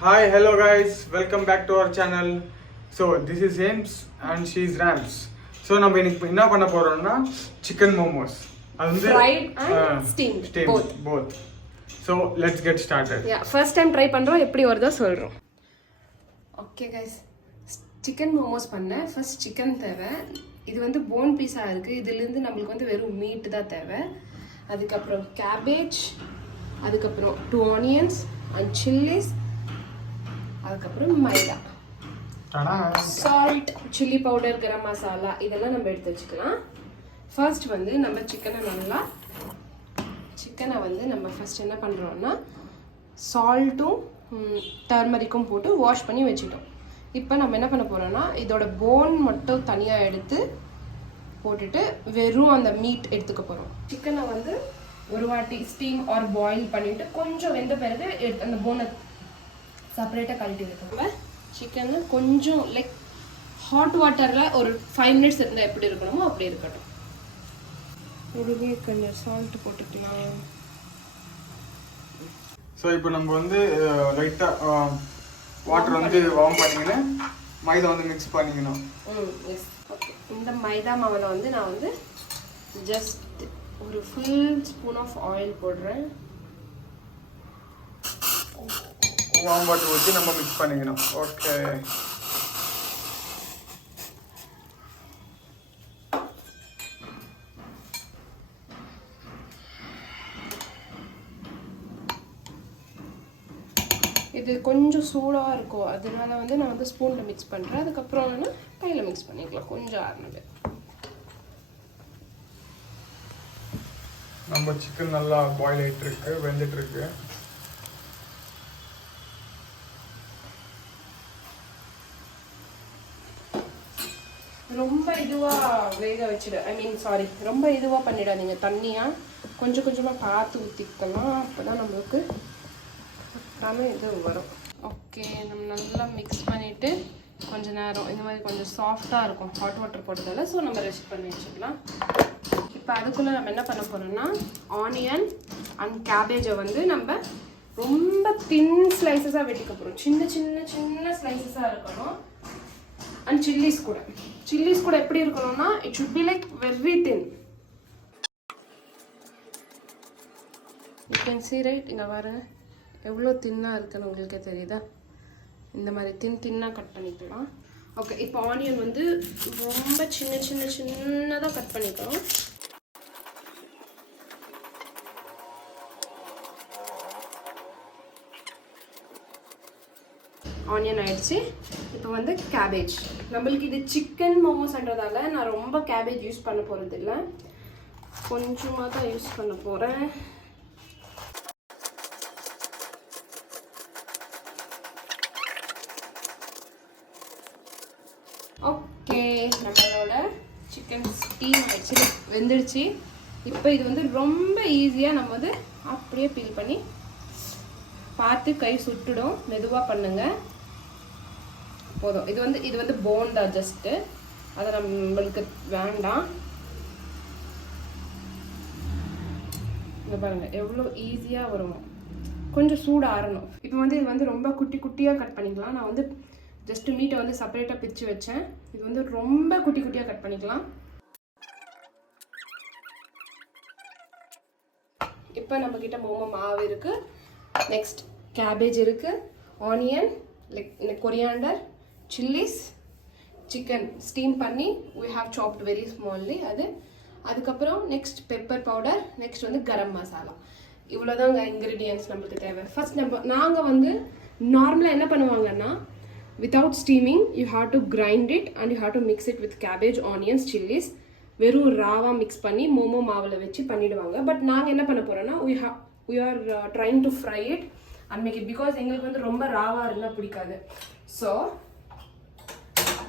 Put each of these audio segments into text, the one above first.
Hi, hello guys, welcome back to our channel. So this is James and she is Rams. So நம்ம இன்னைக்கு என்ன பண்ண போறோம்னா chicken momos. அது வந்து fried and steamed both. So let's get started. Yeah, first time try பண்றோம் எப்படி வருதோ சொல்றோம். Okay guys. chicken momos பண்ண first chicken தேவை. இது வந்து bone piece இருக்கு. இதில இருந்து நமக்கு வந்து வெறும் மீட் தான் தேவை. அதுக்கு அப்புறம் cabbage, அதுக்கு அப்புறம் 2 onions and chilies. அதுக்கப்புறம் மைதா, salt, chilli powder, garam masala இதெல்லாம் நம்ம எடுத்து வச்சுக்கலாம். ஃபர்ஸ்ட் வந்து நம்ம சிக்கனை வந்து நம்ம ஃபர்ஸ்ட் என்ன பண்ணுறோம்னா சால்ட்டும் டர்மரிக்கும் போட்டு வாஷ் பண்ணி வச்சுட்டோம். இப்போ நம்ம என்ன பண்ண போகிறோம்னா இதோட போன் மட்டும் தனியாக எடுத்து போட்டுட்டு வெறும் அந்த மீட் எடுத்துக்க போகிறோம். சிக்கனை வந்து ஒரு வாட்டி ஸ்டீம் ஆர் பாயில் பண்ணிவிட்டு கொஞ்சம் வெந்த பிறகு அந்த போனை செப்பரேட்டாக கழட்டி வைக்கணும். சிக்கன் கொஞ்சம் லைக் ஹாட் வாட்டரில் ஒரு 5 minutes இருந்தால் எப்படி இருக்கணுமோ அப்படி இருக்கட்டும். இதுவே கொஞ்சம் சால்ட் போட்டுக்கலாம். ஸோ இப்போ நம்ம வந்து லைட்டாக வாட்டர் வந்து வார்ம் பண்ணிங்கன்னா மைதா வந்து மிக்ஸ் பண்ணிக்கணும். S okay. இந்த மைதா மாவில் வந்து நான் வந்து ஜஸ்ட் ஒரு ஃபுல் ஸ்பூன் ஆஃப் ஆயில் போடுறேன். வார்ம் வாட்டர் ஊற்றி நம்ம மிக்ஸ் பண்ணிக்கணும். ஓகே. இது கொஞ்சம் சூடாக இருக்கும், அதனால வந்து நான் வந்து ஸ்பூனில் மிக்ஸ் பண்ணுறேன். அதுக்கப்புறம் வந்து கையில் மிக்ஸ் பண்ணிக்கலாம் கொஞ்சம் ஆறுனது. நம்ம சிக்கன் நல்லா பாயில் ஆகிட்டு இருக்கு, வெந்துட்டு இருக்கு. ரொம்ப இதுவாக வேக வச்சிடு, ரொம்ப இதுவாக பண்ணிடாதீங்க. தண்ணியாக கொஞ்சம் கொஞ்சமாக பார்த்து ஊற்றிக்கலாம், அப்போ தான் நம்மளுக்கு இது வரும். ஓகே, நம்ம நல்லா மிக்ஸ் பண்ணிவிட்டு கொஞ்சம் நேரம் இந்த மாதிரி கொஞ்சம் சாஃப்டாக இருக்கும் ஹாட் வாட்டர் போட்டதால. ஸோ நம்ம ரெஸ்ட் பண்ணி வச்சுக்கலாம். இப்போ அதுக்குள்ளே நம்ம என்ன பண்ண போகிறோம்னா ஆனியன் அண்ட் கேபேஜை வந்து நம்ம ரொம்ப தின் ஸ்லைசஸாக வெட்டிக்க போகிறோம். சின்ன சின்ன சின்ன ஸ்லைசஸாக இருக்கணும். அண்ட் சில்லிஸ் கூட எப்படி இருக்கணும்னா it should be like very thin. You can see right, இங்கே பாருங்க எவ்வளோ தின்னாக இருக்குன்னு உங்களுக்கே தெரியுதா. இந்த மாதிரி தின்னாக கட் பண்ணிக்கலாம். ஓகே, இப்போ ஆனியன் வந்து ரொம்ப சின்னதாக கட் பண்ணிக்கலாம். ஆனியன் ஆயிடுச்சு. இப்போ வந்து கேபேஜ். நம்மளுக்கு இது சிக்கன் மோமோஸ்ன்றதால நான் ரொம்ப கேபேஜ் யூஸ் பண்ண போகிறது இல்லை, கொஞ்சமாக தான் யூஸ் பண்ண போகிறேன். ஓகே, நம்மளோட சிக்கன் ஸ்டீம் ஆயிடுச்சு, வெந்துடுச்சு. இப்போ இது வந்து ரொம்ப ஈஸியாக நம்ம வந்து அப்படியே பீல் பண்ணி பார்த்து கை சுட்டுடும், மெதுவாக பண்ணுங்க போதும். இது வந்து போன் தான், ஜஸ்ட்டு அதை நம்மளுக்கு வேண்டாம். இங்கே பாருங்கள் எவ்வளோ ஈஸியாக வரும். கொஞ்சம் சூடு ஆறணும். இப்போ வந்து இது வந்து ரொம்ப குட்டி குட்டியாக கட் பண்ணிக்கலாம். நான் வந்து ஜஸ்ட்டு மீட்டை வந்து செப்பரேட்டாக பிரித்து வச்சேன். இது வந்து ரொம்ப குட்டி குட்டியாக கட் பண்ணிக்கலாம். இப்போ நம்மக்கிட்ட மோமோ மாவு இருக்குது. நெக்ஸ்ட் கேபேஜ் இருக்குது, onion, like coriander, chillies, chicken steam பண்ணி we have chopped very smallly அதுக்கப்புறம் நெக்ஸ்ட் பெப்பர் பவுடர், நெக்ஸ்ட் வந்து கரம் மசாலா. இவ்வளோதாங்க இன்க்ரீடியன்ட்ஸ் நம்மளுக்கு தேவை. ஃபர்ஸ்ட் நாங்கள் வந்து நார்மலாக என்ன பண்ணுவாங்கன்னா without steaming you have to grind it and you have to mix it with cabbage, onions, chillies. வெறும் ராவாக மிக்ஸ் பண்ணி மோமோ மாவில் வச்சு பண்ணிவிடுவாங்க. பட் நாங்கள் என்ன பண்ண போகிறோன்னா we are trying to fry it and make it, because எங்களுக்கு வந்து ரொம்ப ராவாக இருந்தால் பிடிக்காது. ஸோ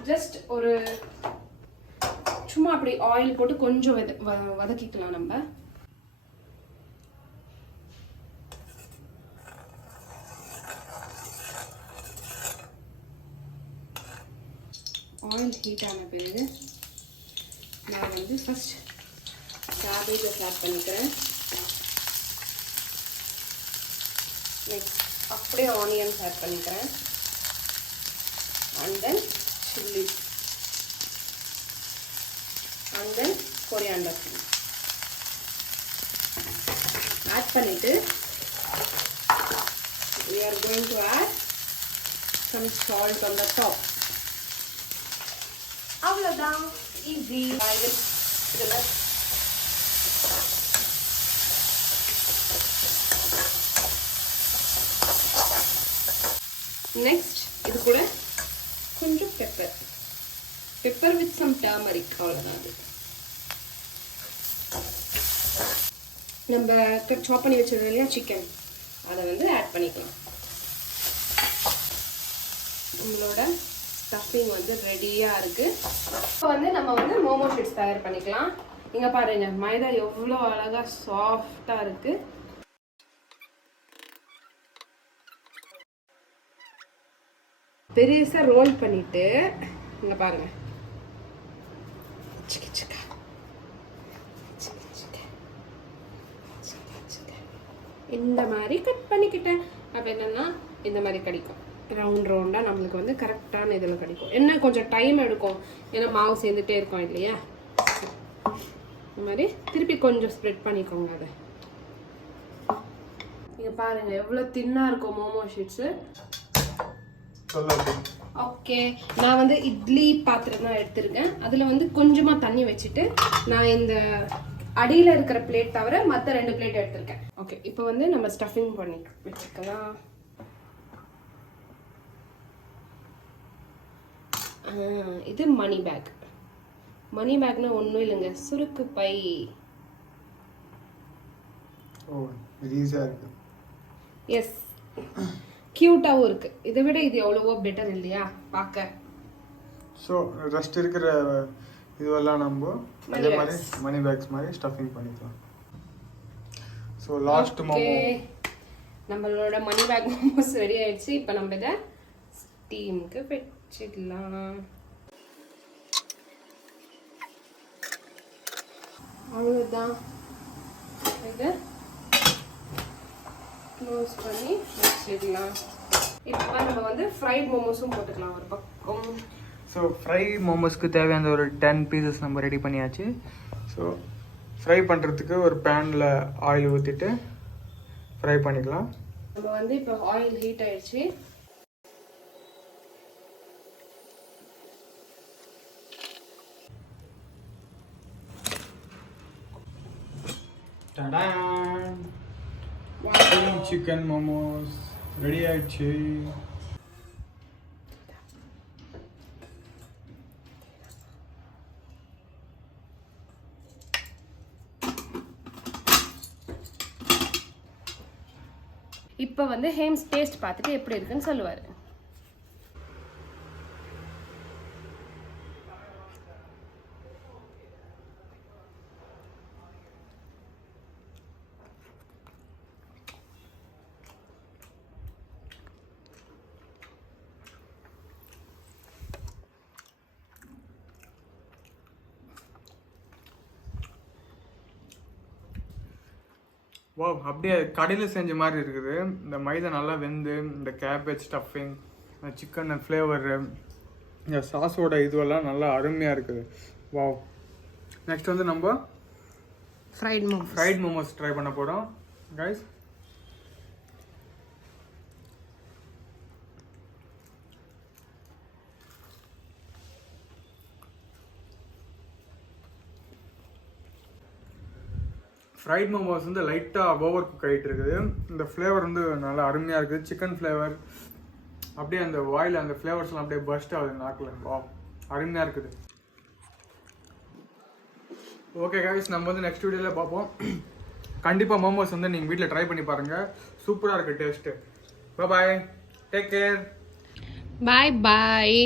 ஜஸ்ட் ஒரு சும்மா அப்படி ஆயில் போட்டு கொஞ்சம் வதக்கிக்கலாம். நம்ம ஆயில் ஹீட் ஆன பிறகு நான் வந்து ஃபர்ஸ்ட் கேபேஜை ஆட் பண்ணிக்கிறேன். நெக்ஸ்ட் அப்படியே ஆனியன்ஸ் ஆட் பண்ணிக்கிறேன். And then chilli and then coriander add பண்ணிட்டு we are going to add some salt on the top. அவ்வளவுதான், ஈஸி. இதெல்லாம் நெக்ஸ்ட் இது கூட கொஞ்சம் பெப்பர் வித் சம் டர்மரிக், அவ்வளோதான். அது நம்ம சாப் பண்ணி வச்சிருந்தோம் இல்லையா சிக்கன், அதை வந்து ஆட் பண்ணிக்கலாம். நம்மளோட ஸ்டஃபிங் வந்து ரெடியாக இருக்குது. இப்போ வந்து நம்ம வந்து மோமோ ஷீட்ஸ் தயார் பண்ணிக்கலாம். இங்கே பாருங்க, மைதா எவ்வளோ அழகாக சாஃப்டாக இருக்குது. பெருசாக ரோல் பண்ணிட்டு இங்கே பாருங்க, இந்த மாதிரி கட் பண்ணிக்கிட்டேன். அப்போ என்னென்னா இந்த மாதிரி கிடைக்கும், ரவுண்டாக நம்மளுக்கு வந்து கரெக்டான இதில் கிடைக்கும். என்ன கொஞ்சம் டைம் எடுக்கும், ஏன்னா மாவு சேர்ந்துட்டே இருக்கும் இல்லையா. இந்த மாதிரி திருப்பி கொஞ்சம் ஸ்ப்ரெட் பண்ணிக்கோங்க. அதை நீங்கள் பாருங்கள் எவ்வளோ தின்னாக இருக்கும் மோமோ ஷீட்ஸு. ஓகே, நான் வந்து இட்லி பாத்திரம் தான் எடுத்திருக்கேன். அதில் வந்து கொஞ்சமாக தண்ணி வச்சுட்டு நான் இந்த அடியில் இருக்கிற பிளேட் தவிர மற்ற 2 பிளேட் எடுத்திருக்கேன். ஓகே, இப்போ வந்து நம்ம ஸ்டஃபிங் பண்ணி வச்சுக்கலாம். இது மணி பேக். மணி பேக்னா ஒன்றும் இல்லைங்க, சுருக்கு பை. எஸ், கியூட்டாகவும் இருக்குது. இதை விட இது எவ்வளவோ பெட்டர் இல்லையா பார்க்க. ஸோ ரெஸ்ட் இருக்கிற இதுவெல்லாம் நம்ம அதே மாதிரி மணி பேக்ஸ் மாதிரி ஸ்டஃபிங் பண்ணிக்கலாம். ஸோ லாஸ்ட் மோமோ, நம்மளோட மணி பேக் மோமோஸ் ரெடி ஆயிடுச்சு. இப்போ நம்ம இதை ஸ்டீமுக்கு வச்சிடலாம். அவ்வளோதான், இதை க்ளோஸ் பண்ணி வச்சிடலாம். இப்போ நம்ம வந்து ஃப்ரைட் மோமோஸும் போட்டுக்கலாம் ஒரு பக்கம். ஸோ ஃப்ரை மோமோஸ்க்கு தேவையான ஒரு 10 பீசஸ் நம்ம ரெடி பண்ணியாச்சு. ஸோ ஃப்ரை பண்ணுறதுக்கு ஒரு பேனில் ஆயில் ஊற்றிட்டு ஃப்ரை பண்ணிக்கலாம். நம்ம வந்து இப்போ ஆயில் ஹீட் ஆயிடுச்சு. சிக்கன் மோமோஸ் ரெடி ஆயிடுச்சு. இப்போ வந்து ஹேம்ஸ் டேஸ்ட் பார்த்துட்டு எப்படி இருக்குன்னு சொல்லுவார். வா, அப்படியே கடையில் செஞ்ச மாதிரி இருக்குது. இந்த மைதா நல்லா வெந்து, இந்த கேபேஜ் ஸ்டஃபிங், இந்த சிக்கன் ஃப்ளேவரு, இந்த சாஸோட இதுவெல்லாம் நல்லா அருமையாக இருக்குது. வா, நெக்ஸ்ட் வந்து நம்ம ஃப்ரைட் மோமோஸ் ட்ரை பண்ண போகிறோம் கைஸ். ஃப்ரைட் மோமோஸ் வந்து லைட்டாக ஓவர் குக் ஆகிட்டு இருக்குது. இந்த ஃப்ளேவர் வந்து நல்லா அருமையாக இருக்குது. சிக்கன் ஃப்ளேவர் அப்படியே அந்த வாயில் அந்த ஃப்ளேவர்ஸ்லாம் அப்படியே பஸ்ட் ஆகுது நாக்கில். வா, அருமையாக இருக்குது. ஓகே கைஸ், நம்ம வந்து நெக்ஸ்ட் வீடியோவில் பார்ப்போம். கண்டிப்பாக மோமோஸ் வந்து நீங்கள் வீட்டில் ட்ரை பண்ணி பாருங்கள். சூப்பராக இருக்குது டேஸ்ட்டு. பாய், டேக் கேர். பாய்.